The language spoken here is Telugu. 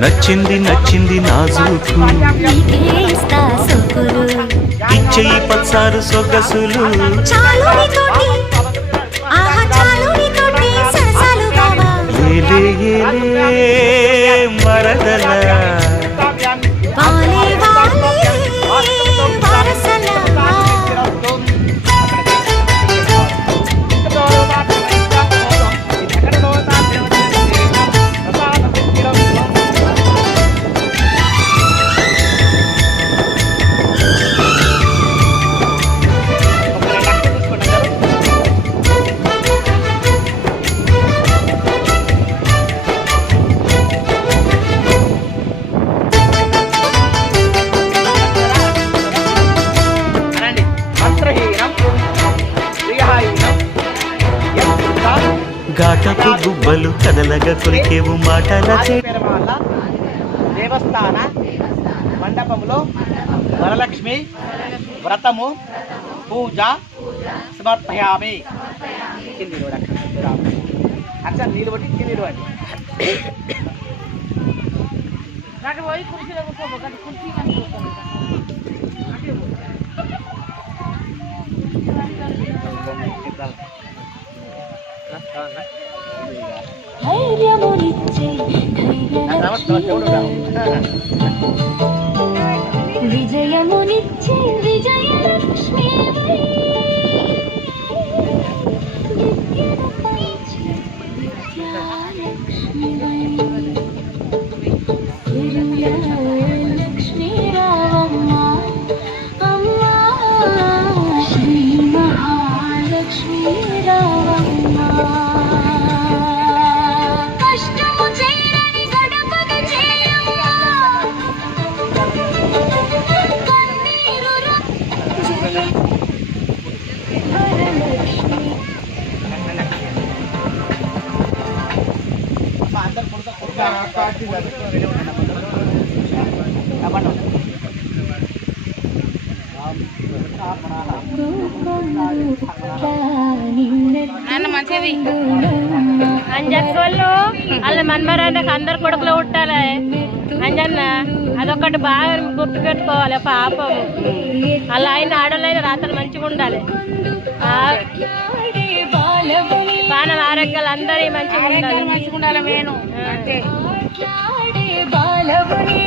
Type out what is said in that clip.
నచ్చింది నచ్చింది నాజూకు ఇచ్చేయి పచ్చారు సొగసులు ఏలే ఏలే మరదల ఘాటపు గుబ్బలు కదలగా కొరికేవు మాటల దేవస్థాన మండపంలో వరలక్ష్మి వ్రతము పూజ సమర్పయామి. అచ్చా నీళ్ళు పట్టి నీళ్ళు పట్టి విజయమునిచ్చే విజయలక్ష్మి లక్ష్మీ రావమ్మ అమ్మ శ్రీ మహాలక్ష్మీ రావమ్మ. కష్టము చేరని గడపను చేయమ్మ కన్నీరు అంజక్కోళ్ళు వాళ్ళ మన్మరానికి అందరు కొడుకులు పుట్టాలి. అంజన్న అదొకటి బాగా గుర్తు పెట్టుకోవాలి. పాపం అలా అయిన ఆడలైన రాత్రులు మంచిగా ఉండాలి. పానం ఆరోగ్యాలు అందరి మంచిగా ఉండాలి. మంచిగా ఉండాలి. నేను బాలబలి